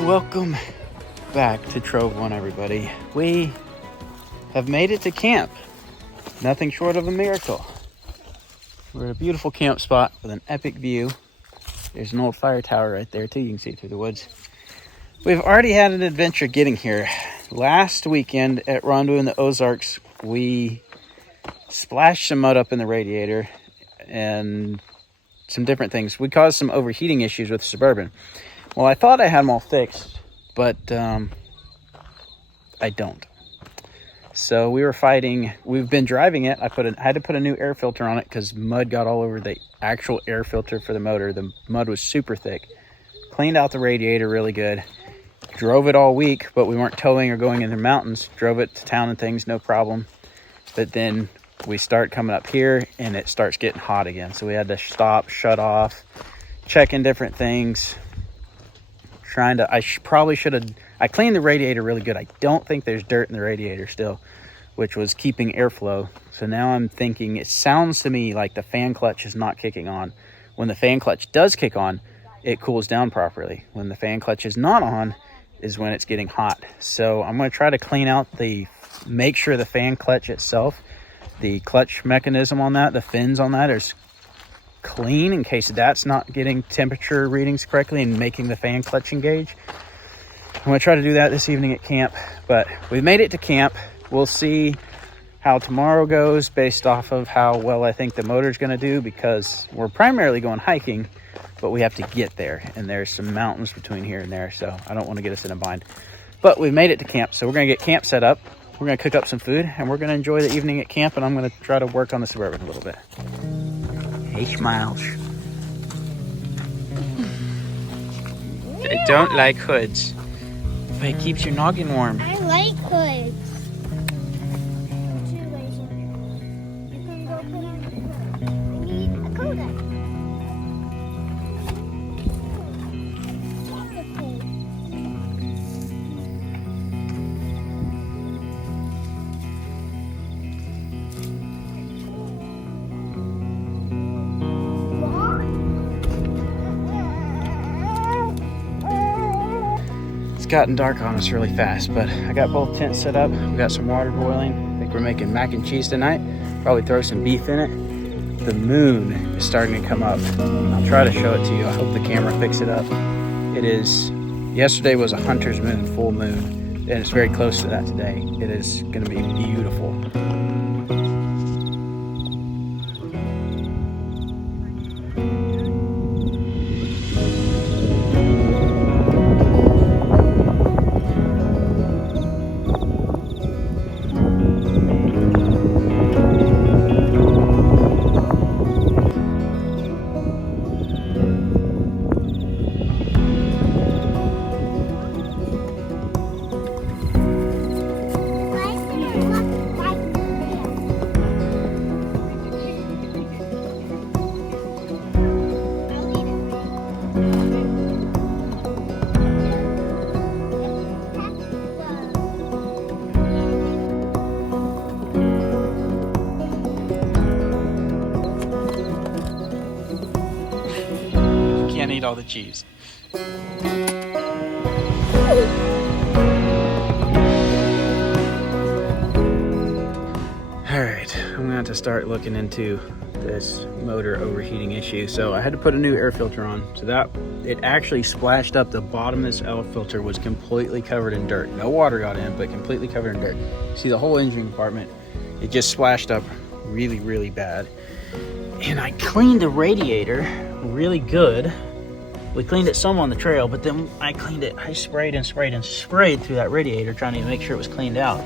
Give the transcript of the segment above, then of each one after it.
Welcome back to Trove One, everybody. We have made it to camp. Nothing short of a miracle. We're at a beautiful camp spot with an epic view. There's an old fire tower right there too. You can see it through the woods. We've already had an adventure getting here. Last weekend at Rendezvous in the Ozarks, we splashed some mud up in the radiator and some different things. We caused some overheating issues with the Suburban. Well, I thought I had them all fixed, but I don't. So we were fighting. We've been driving it. I had to put a new air filter on it because mud got all over the actual air filter for the motor. The mud was super thick. Cleaned out the radiator really good. Drove it all week, but we weren't towing or going in the mountains. Drove it to town and things, no problem. But then we start coming up here and it starts getting hot again. So we had to stop, shut off, checking different things. I cleaned the radiator really good. I don't think there's dirt in the radiator still, which was keeping airflow. So now I'm thinking, it sounds to me like the fan clutch is not kicking on. When the fan clutch does kick on, it cools down properly. When the fan clutch is not on is when it's getting hot. So I'm going to try to clean out make sure the fan clutch itself, the clutch mechanism on that, the fins on that is clean in case that's not getting temperature readings correctly and making the fan clutch engage. I'm going to try to do that this evening at camp, but we've made it to camp. We'll see how tomorrow goes based off of how well I think the motor's going to do, because we're primarily going hiking, but we have to get there and there's some mountains between here and there, so I don't want to get us in a bind. But we've made it to camp, so we're going to get camp set up. We're going to cook up some food and we're going to enjoy the evening at camp, and I'm going to try to work on the Suburban a little bit. Hey, Smiles. They don't like hoods, but it keeps your noggin warm. I like hoods. You can go put on the hood. I need a coda. It's gotten dark on us really fast, but I got both tents set up. We got some water boiling. I think we're making mac and cheese tonight. Probably throw some beef in it. The moon is starting to come up. I'll try to show it to you. I hope the camera picks it up. Yesterday was a hunter's moon, full moon, and it's very close to that today. It is going to be beautiful. Eat all the cheese. Alright, I'm gonna have to start looking into this motor overheating issue. So I had to put a new air filter on. So that it actually splashed up. The bottom of this air filter was completely covered in dirt. No water got in, but completely covered in dirt. See the whole engine compartment, it just splashed up really, really bad. And I cleaned the radiator really good. We cleaned it some on the trail, but then I sprayed and sprayed and sprayed through that radiator trying to make sure it was cleaned out.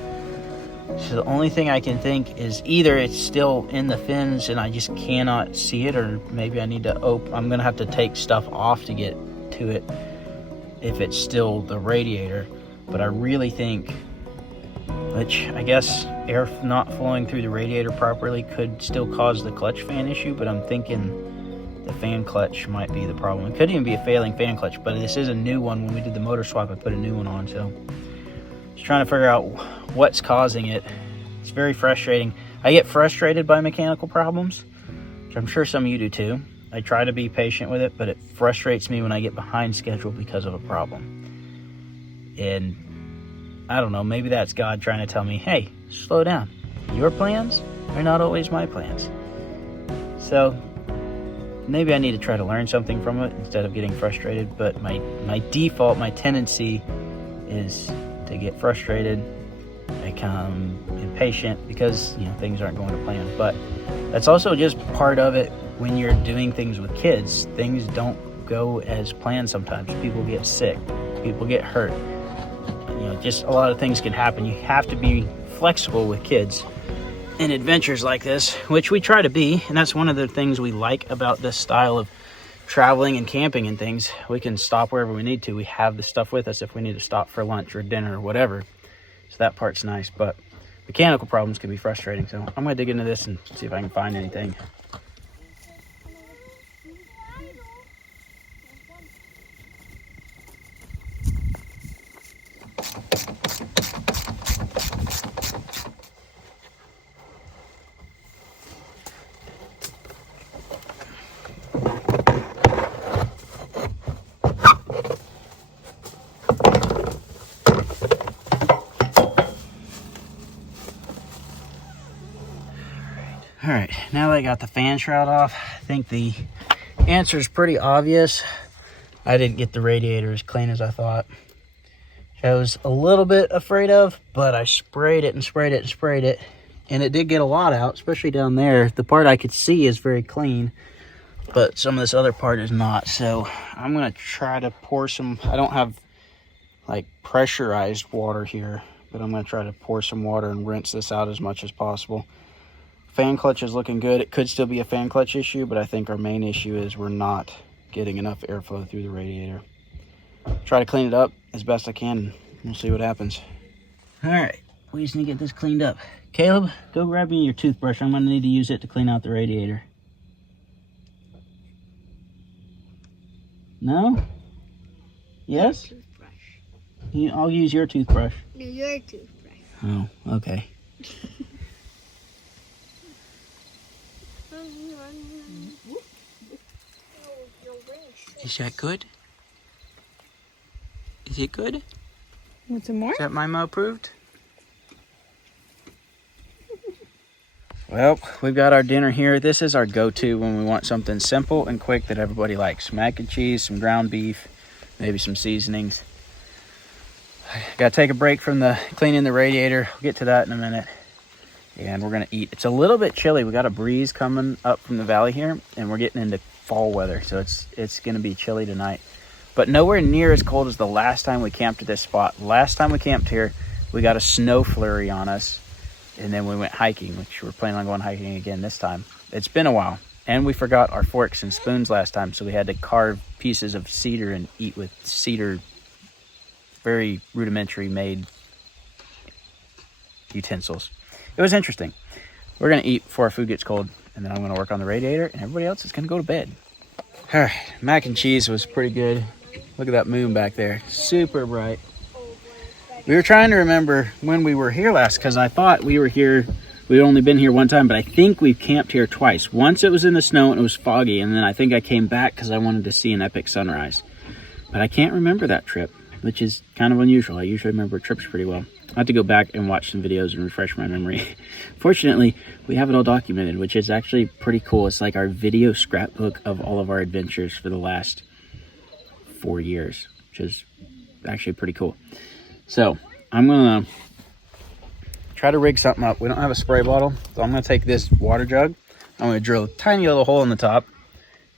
So the only thing I can think is either it's still in the fins and I just cannot see it, or maybe I need to I'm gonna have to take stuff off to get to it if it's still the radiator. But I really think, which I guess air not flowing through the radiator properly could still cause the clutch fan issue, but I'm thinking the fan clutch might be the problem. It could even be a failing fan clutch, but this is a new one. When we did the motor swap, I put a new one on, so just trying to figure out what's causing it. It's very frustrating. I get frustrated by mechanical problems, which I'm sure some of you do too. I try to be patient with it, but it frustrates me when I get behind schedule because of a problem. And I don't know, maybe that's God trying to tell me, hey, slow down. Your plans are not always my plans. So maybe I need to try to learn something from it instead of getting frustrated. But my default, my tendency is to get frustrated, become impatient because, you know, things aren't going to plan. But that's also just part of it. When you're doing things with kids, things don't go as planned sometimes. People get sick, people get hurt. You know, just a lot of things can happen. You have to be flexible with kids in adventures like this, which we try to be. And that's one of the things we like about this style of traveling and camping and things. We can stop wherever we need to. We have the stuff with us if we need to stop for lunch or dinner or whatever. So that part's nice, but mechanical problems can be frustrating. So I'm gonna dig into this and see if I can find anything. All right, now that I got the fan shroud off, I think the answer is pretty obvious. I didn't get the radiator as clean as I thought. I was a little bit afraid of, but I sprayed it and sprayed it and sprayed it, and it did get a lot out, especially down there. The part I could see is very clean, but some of this other part is not. So I'm gonna try to pour some, I don't have like pressurized water here, but I'm gonna try to pour some water and rinse this out as much as possible. Fan clutch is looking good. It could still be a fan clutch issue, but I think our main issue is we're not getting enough airflow through the radiator. Try to clean it up as best I can, and we'll see what happens. All right, we just need to get this cleaned up. Caleb, go grab me your toothbrush. I'm gonna need to use it to clean out the radiator. No? Yes? Toothbrush. I'll use your toothbrush. No, your toothbrush. Oh, okay. Is that good? Is it good? Want some more? Is that Mima approved? Well, we've got our dinner here. This is our go-to when we want something simple and quick that everybody likes. Mac and cheese, some ground beef, maybe some seasonings. Gotta take a break from the cleaning the radiator. We'll get to that in a minute. And we're gonna eat. It's a little bit chilly. We got a breeze coming up from the valley here, and we're getting into fall weather, so it's gonna be chilly tonight, but nowhere near as cold as the last time we camped at this spot. Last time we camped here, we got a snow flurry on us, and then we went hiking, which we're planning on going hiking again this time. It's been a while, and we forgot our forks and spoons last time, so we had to carve pieces of cedar and eat with cedar, very rudimentary made utensils. It was interesting. We're gonna eat before our food gets cold, and then I'm gonna work on the radiator, and everybody else is gonna go to bed. All right, mac and cheese was pretty good. Look at that moon back there, super bright. We were trying to remember when we were here last, because I thought we were here, we'd only been here one time, but I think we've camped here twice. Once it was in the snow and it was foggy, and then I think I came back because I wanted to see an epic sunrise. But I can't remember that trip, which is kind of unusual. I usually remember trips pretty well. I have to go back and watch some videos and refresh my memory. Fortunately, we have it all documented, which is actually pretty cool. It's like our video scrapbook of all of our adventures for the last 4 years, which is actually pretty cool. So I'm gonna try to rig something up. We don't have a spray bottle, so I'm gonna take this water jug. I'm gonna drill a tiny little hole in the top,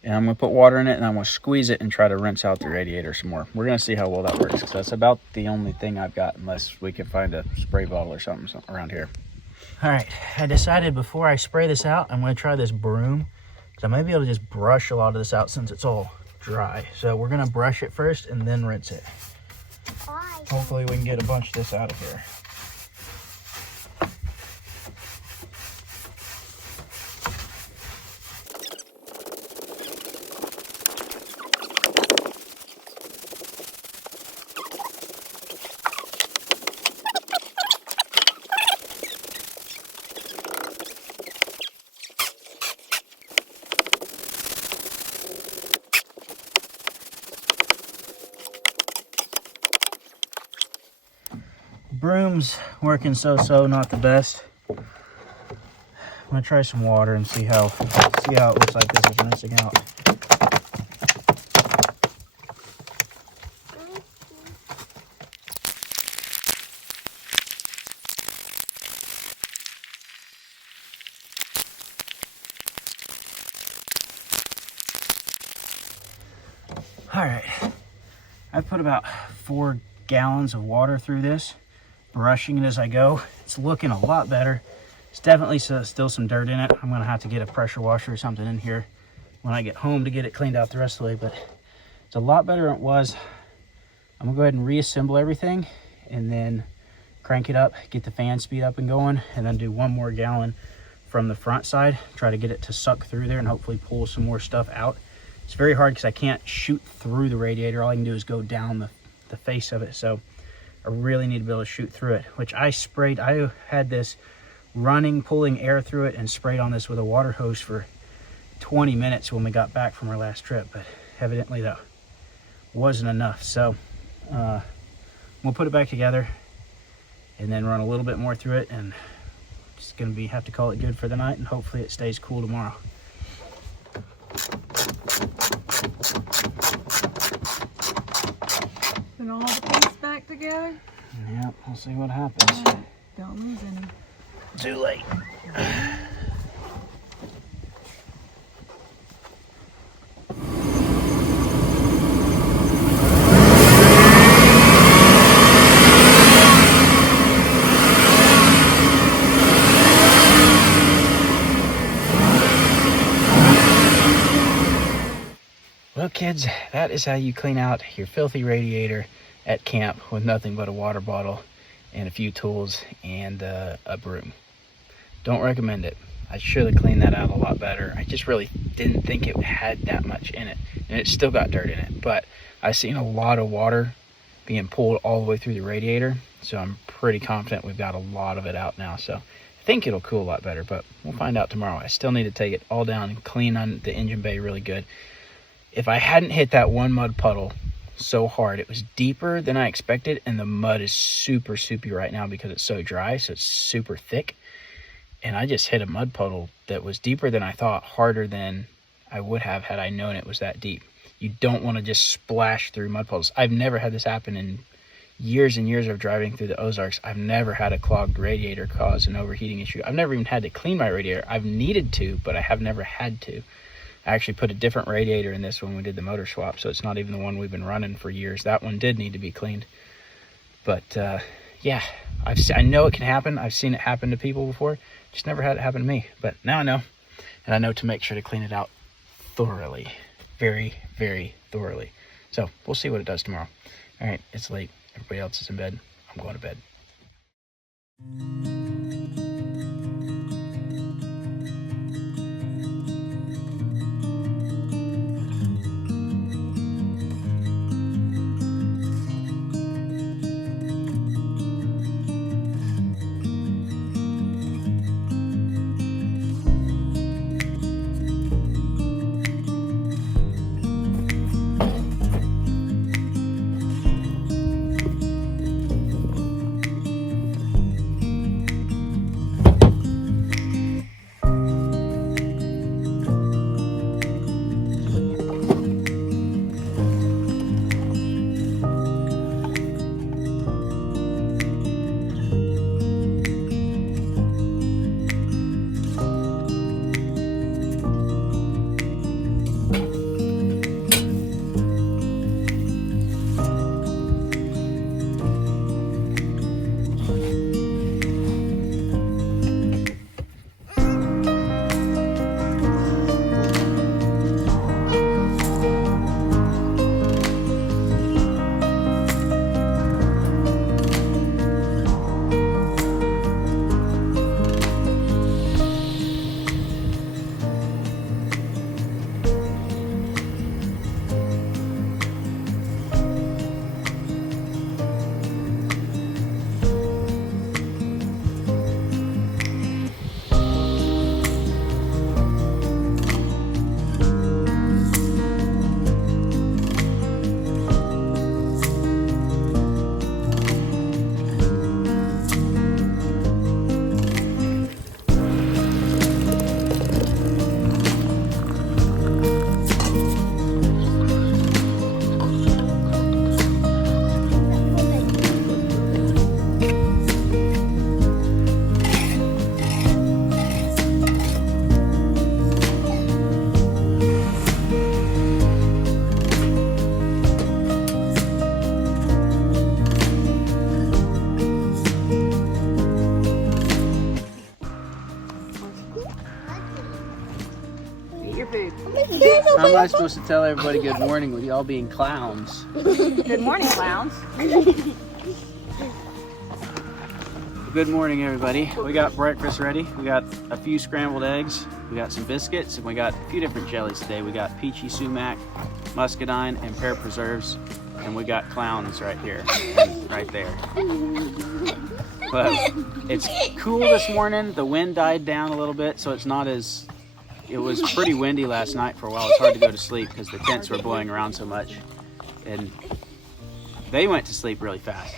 and I'm gonna put water in it, and I'm gonna squeeze it and try to rinse out the radiator some more. We're gonna see how well that works, because that's about the only thing I've got, unless we can find a spray bottle or something around here. All right, I decided before I spray this out, I'm gonna try this broom, because I might be able to just brush a lot of this out since it's all dry. So we're gonna brush it first and then rinse it. Hopefully we can get a bunch of this out of here. broom's working so-so, not the best. I'm gonna try some water and see how it looks like this is rinsing out. All right, I put about 4 gallons of water through this, brushing it as I go. It's looking a lot better. It's definitely still some dirt in it. I'm gonna have to get a pressure washer or something in here when I get home to get it cleaned out the rest of the way, but it's a lot better than it was. I'm gonna go ahead and reassemble everything and then crank it up, get the fan speed up and going, and then do 1 more gallon from the front side, try to get it to suck through there and hopefully pull some more stuff out. It's very hard because I can't shoot through the radiator. All I can do is go down the face of it. So I really need to be able to shoot through it, which I had this running, pulling air through it and sprayed on this with a water hose for 20 minutes when we got back from our last trip. But evidently that wasn't enough. So we'll put it back together and then run a little bit more through it. And just going to have to call it good for the night. And hopefully it stays cool tomorrow. Put all the pieces back together. Yeah, we'll see what happens. Don't lose any. Too late. Well, kids, that is how you clean out your filthy radiator at camp with nothing but a water bottle and a few tools and a broom. Don't recommend it. I should have cleaned that out a lot better. I just really didn't think it had that much in it, and it still got dirt in it, but I've seen a lot of water being pulled all the way through the radiator, so I'm pretty confident we've got a lot of it out now. So I think it'll cool a lot better, but we'll find out tomorrow. I still need to take it all down and clean on the engine bay really good. If I hadn't hit that one mud puddle so hard, it was deeper than I expected, and the mud is super soupy right now because it's so dry, so it's super thick. And I just hit a mud puddle that was deeper than I thought, harder than I would have had I known it was that deep. You don't want to just splash through mud puddles. I've never had this happen in years and years of driving through the Ozarks. I've never had a clogged radiator cause an overheating issue. I've never even had to clean my radiator. I've needed to, but I have never had to. I actually put a different radiator in this when we did the motor swap, so it's not even the one we've been running for years. That one did need to be cleaned. But yeah, I know it can happen. I've seen it happen to people before. Just never had it happen to me. But now I know. And I know to make sure to clean it out thoroughly. Very, very thoroughly. So we'll see what it does tomorrow. All right, it's late. Everybody else is in bed. I'm going to bed. I supposed to tell everybody good morning with y'all being clowns? Good morning, clowns. Good morning, everybody. We got breakfast ready. We got a few scrambled eggs. We got some biscuits, and we got a few different jellies today. We got peachy sumac, muscadine, and pear preserves, and we got clowns right here, and right there. But it's cool this morning. The wind died down a little bit, so it's not as... It was pretty windy last night for a while. It's hard to go to sleep because the tents were blowing around so much, and they went to sleep really fast.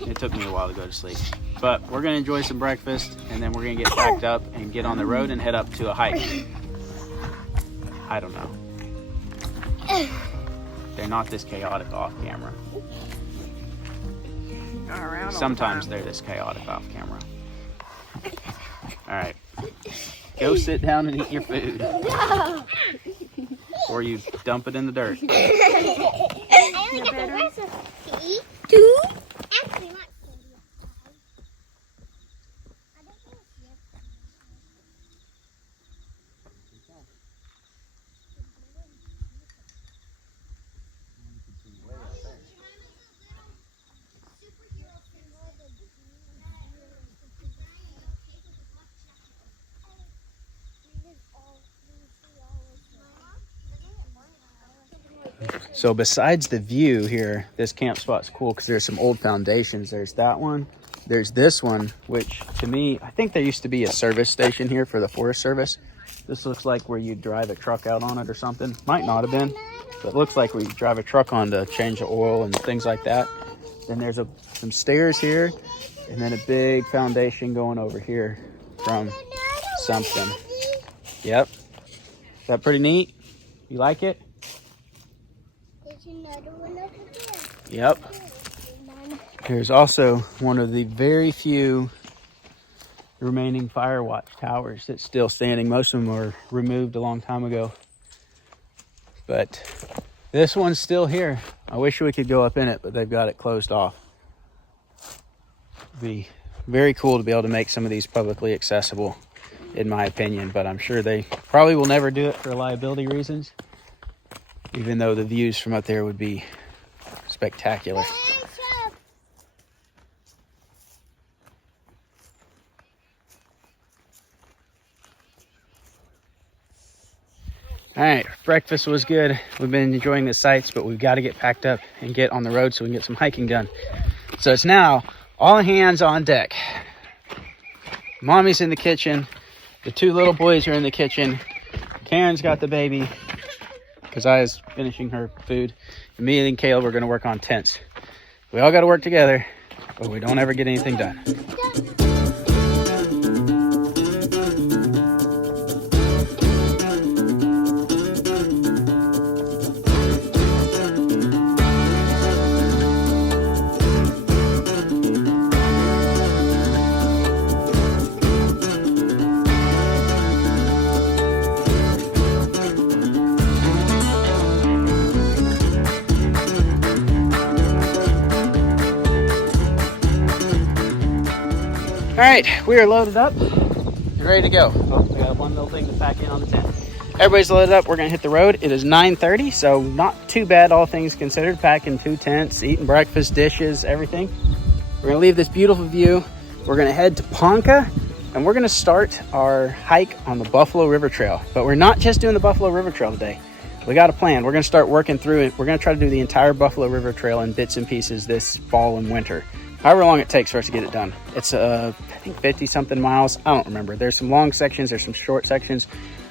It took me a while to go to sleep. But we're gonna enjoy some breakfast, and then we're gonna get packed up and get on the road and head up to a hike. I don't know. They're not this chaotic off camera. Sometimes they're this chaotic off camera. All right, go sit down and eat your food. Or you dump it in the dirt. So besides the view here, this camp spot's cool because there's some old foundations. There's that one. There's this one, which to me, I think there used to be a service station here for the Forest Service. This looks like where you drive a truck out on it or something. Might not have been, but it looks like where you drive a truck on to change the oil and things like that. Then there's some stairs here, and then a big foundation going over here from something. Yep. Is that pretty neat? You like it? Yep. There's also one of the very few remaining fire watch towers that's still standing. Most of them were removed a long time ago. But this one's still here. I wish we could go up in it, but they've got it closed off. It'd be very cool to be able to make some of these publicly accessible, in my opinion, but I'm sure they probably will never do it for liability reasons, even though the views from up there would be spectacular. All right, breakfast was good. We've been enjoying the sights, but we've got to get packed up and get on the road so we can get some hiking done. So it's now all hands on deck. Mommy's in the kitchen. The two little boys are in the kitchen. Karen's got the baby because I was finishing her food. And me and Caleb are going to work on tents. We all got to work together, but we don't ever get anything done. All right, we are loaded up and ready to go. Oh, we got one little thing to pack in on the tent. Everybody's loaded up. We're gonna hit the road. It is 9:30, so not too bad, all things considered. Packing 2 tents, eating breakfast, dishes, everything. We're gonna leave this beautiful view. We're gonna head to Ponca, and we're gonna start our hike on the Buffalo River Trail. But we're not just doing the Buffalo River Trail today. We got a plan. We're gonna start working through it. We're gonna try to do the entire Buffalo River Trail in bits and pieces this fall and winter. However long it takes for us to get it done. It's I think 50 something miles. I don't remember. There's some long sections, there's some short sections.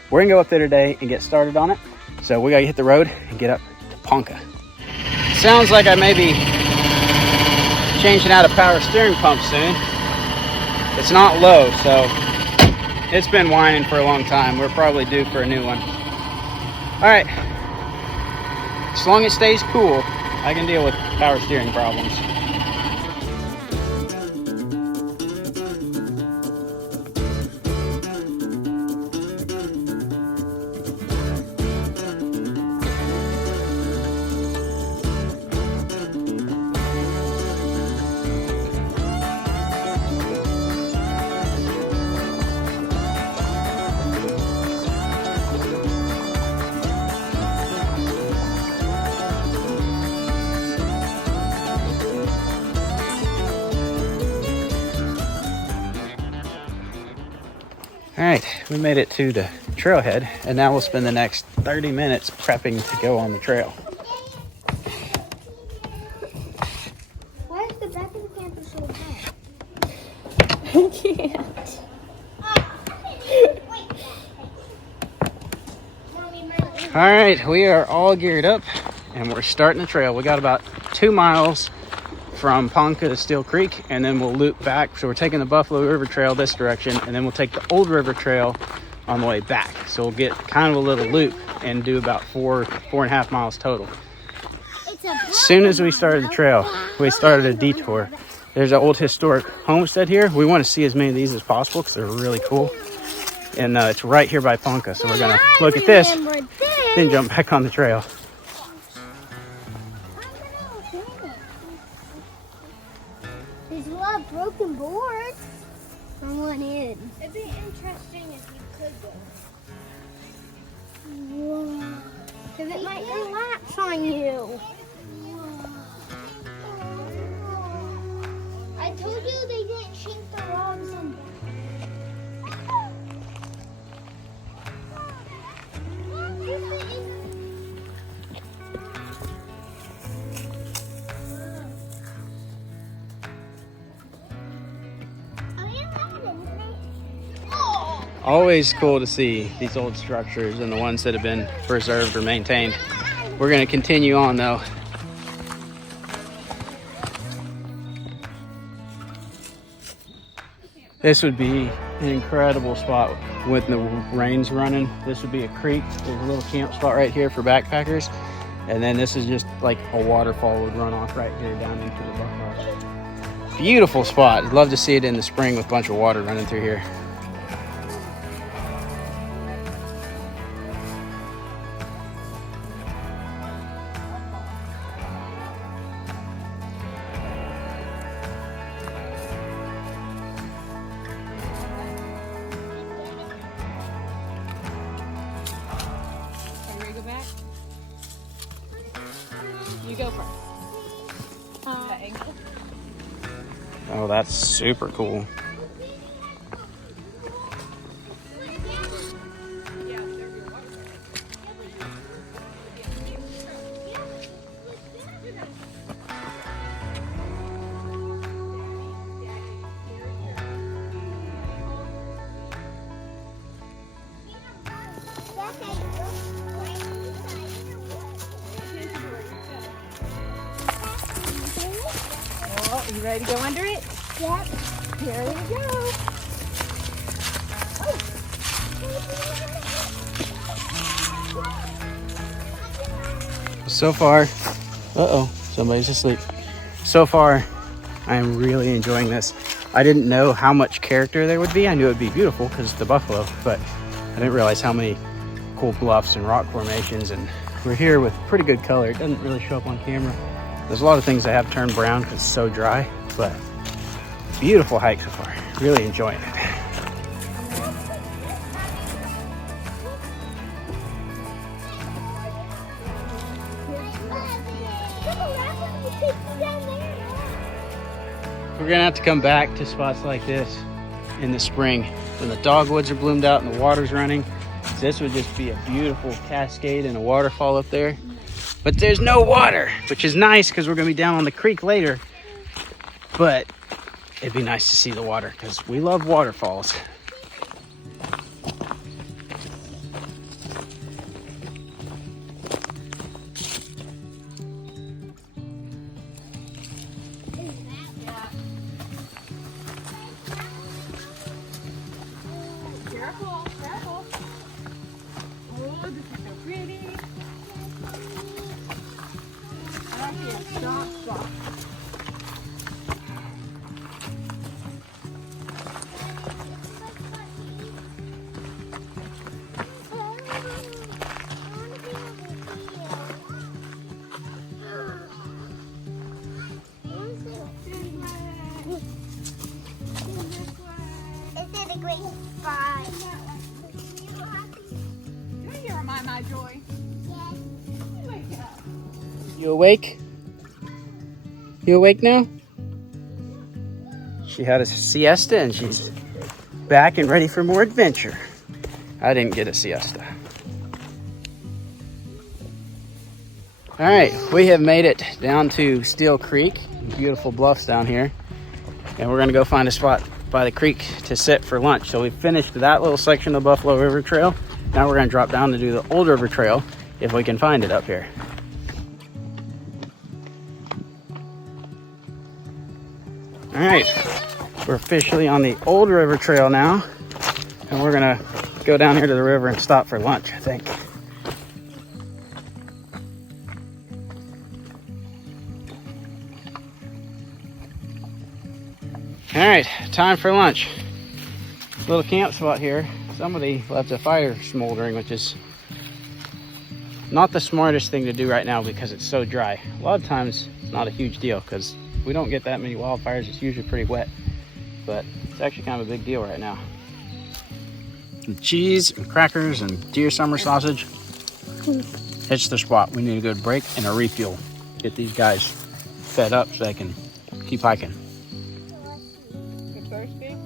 We're gonna go up there today and get started on it. So we gotta hit the road and get up to Ponca. Sounds like I may be changing out a power steering pump soon. It's not low, so it's been whining for a long time. We're probably due for a new one. All right, as long as it stays cool, I can deal with power steering problems. we made it to the trailhead, and now we'll spend the next 30 minutes prepping to go on the trail. Why is the back of the camper so high? I can't. All right, we are all geared up, and we're starting the trail. We got about 2 miles from Ponca to Steel Creek, and then we'll loop back. So we're taking the Buffalo River Trail this direction, and then we'll take the Old River Trail on the way back. So we'll get kind of a little loop and do about 4.5 miles total. As soon as we started the trail, we started a detour. There's an old historic homestead here. We want to see as many of these as possible because they're really cool. And it's right here by Ponca. So we're going to look at this, then jump back on the trail. There's a lot of broken boards from one end. It'd be interesting if you could go. Whoa. Because it might relax on you. I told you they didn't sink the logs on Always cool to see these old structures and the ones that have been preserved or maintained. We're going to continue on though. This would be an incredible spot with the rains running. This would be a creek. There's a little camp spot right here for backpackers. And then this is just like a waterfall would run off right here down into the buffalo. Beautiful spot. I'd love to see it in the spring with a bunch of water running through here. You go first. Okay. Oh, that's super cool. Oh, you ready to go under it? Yep. Here we go. So far, somebody's asleep. So far, I am really enjoying this. I didn't know how much character there would be. I knew it would be beautiful because it's the buffalo, but I didn't realize how many cool bluffs and rock formations. And we're here with pretty good color. It doesn't really show up on camera. There's a lot of things that have turned brown because it's so dry, but beautiful hike so far. Really enjoying it. We're gonna have to come back to spots like this in the spring when the dogwoods are bloomed out and the water's running. This would just be a beautiful cascade and a waterfall up there. But there's no water, which is nice because we're gonna be down on the creek later. But it'd be nice to see the water because we love waterfalls. Careful, careful. Oh, this is so pretty. I like it. Stop. Great spot. You're my joy. Wake up. You awake? You awake now? She had a siesta and she's back and ready for more adventure. I didn't get a siesta. All right, we have made it down to Steel Creek. Beautiful bluffs down here. And we're gonna go find a spot by the creek to sit for lunch. So we finished that little section of the Buffalo River Trail. Now we're gonna drop down to do the Old River Trail if we can find it up here. All right, we're officially on the Old River Trail now. And we're gonna go down here to the river and stop for lunch, I think. All right, time for lunch. Little camp spot here. Somebody left a fire smoldering, which is not the smartest thing to do right now because it's so dry. A lot of times it's not a huge deal because we don't get that many wildfires. It's usually pretty wet, but it's actually kind of a big deal right now. And cheese and crackers and deer summer sausage. It's the spot. We need a good break and a refuel. Get these guys fed up so they can keep hiking. You thirsty?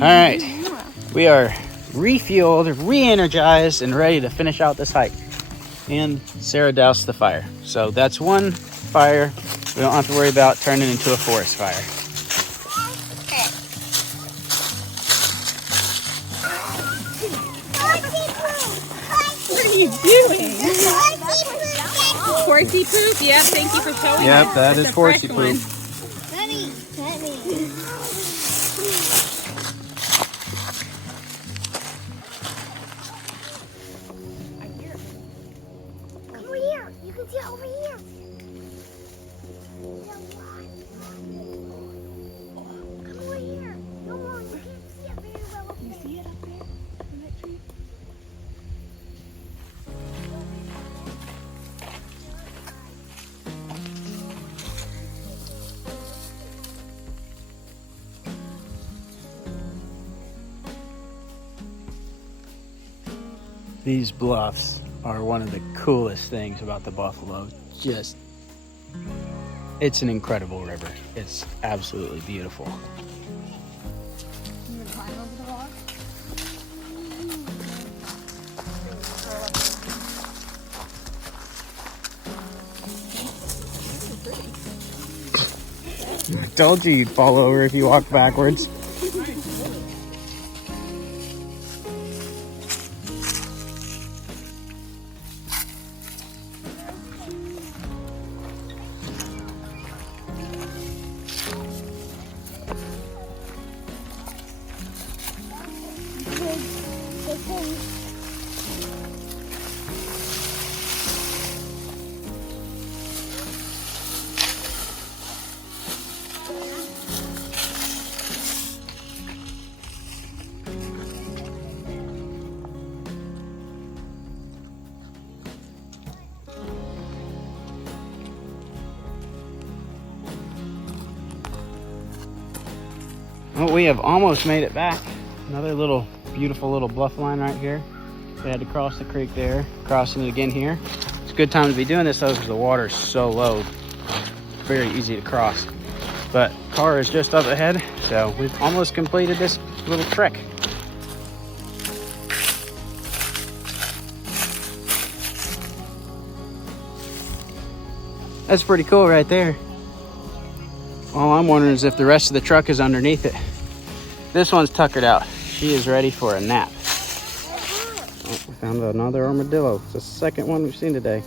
All right, we are refueled, re-energized, and ready to finish out this hike. And Sarah doused the fire. So that's one fire we don't have to worry about turning into a forest fire. What are you doing? Horsey poop? Yeah, thank you for showing us. Yep, that It's is a fresh horsey poop. one. Over here. You can see it over here. Come over here. No more. You can't see it very well up there. You see it up there? In that tree? These bluffs are one of the coolest things about the Buffalo. Just, it's an incredible river. It's absolutely beautiful. You gonna climb over the rock? I told you you'd fall over if you walked backwards. Well, we have almost made it back. Another little beautiful little bluff line right here. We had to cross the creek there, crossing it again here. It's a good time to be doing this though because the water is so low. Very easy to cross. But car is just up ahead, so we've almost completed this little trek. That's pretty cool right there. All I'm wondering is if the rest of the truck is underneath it. This one's tuckered out. She is ready for a nap. Oh, we found another armadillo. It's the second one we've seen today.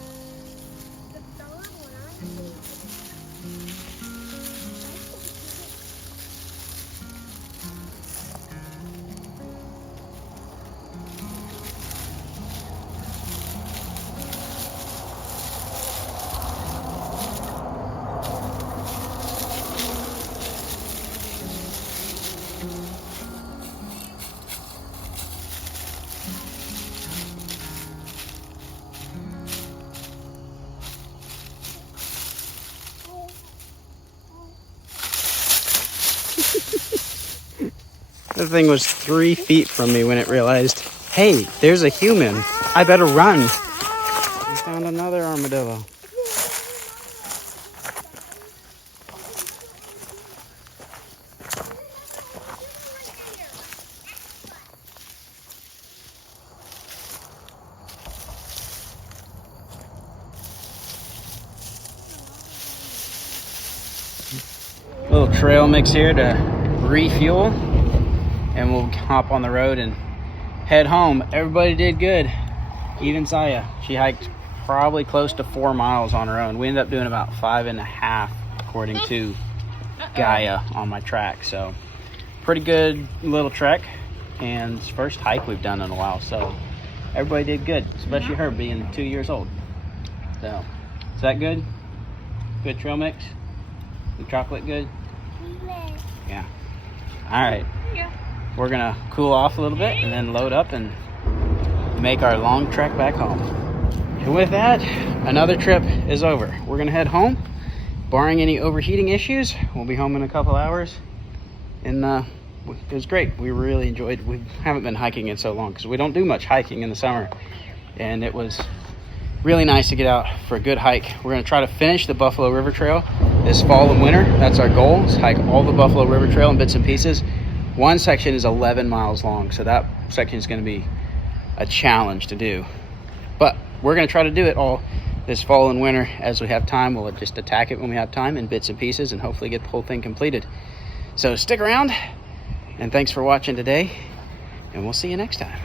The thing was 3 feet from me when it realized, hey, there's a human. I better run. We found another armadillo. Little trail mix here to refuel, and we'll hop on the road and head home. Everybody did good, even Saya. She hiked probably close to 4 miles on her own. We ended up doing about 5.5 according to Gaia on my track. So pretty good little trek, and it's the first hike we've done in a while. So everybody did good, especially her being 2 years old. So is that good? Good trail mix? The chocolate good? Yeah. All right. Yeah. We're gonna cool off a little bit and then load up and make our long trek back home. And with that, another trip is over. We're gonna head home. Barring any overheating issues, we'll be home in a couple hours. And it was great. We really enjoyed. We haven't been hiking in so long because we don't do much hiking in the summer. And it was really nice to get out for a good hike. We're gonna try to finish the Buffalo River Trail this fall and winter. That's our goal, is hike all the Buffalo River Trail in bits and pieces. One section is 11 miles long, so that section is going to be a challenge to do. But we're going to try to do it all this fall and winter as we have time. We'll just attack it when we have time in bits and pieces and hopefully get the whole thing completed. So stick around, and thanks for watching today, and we'll see you next time.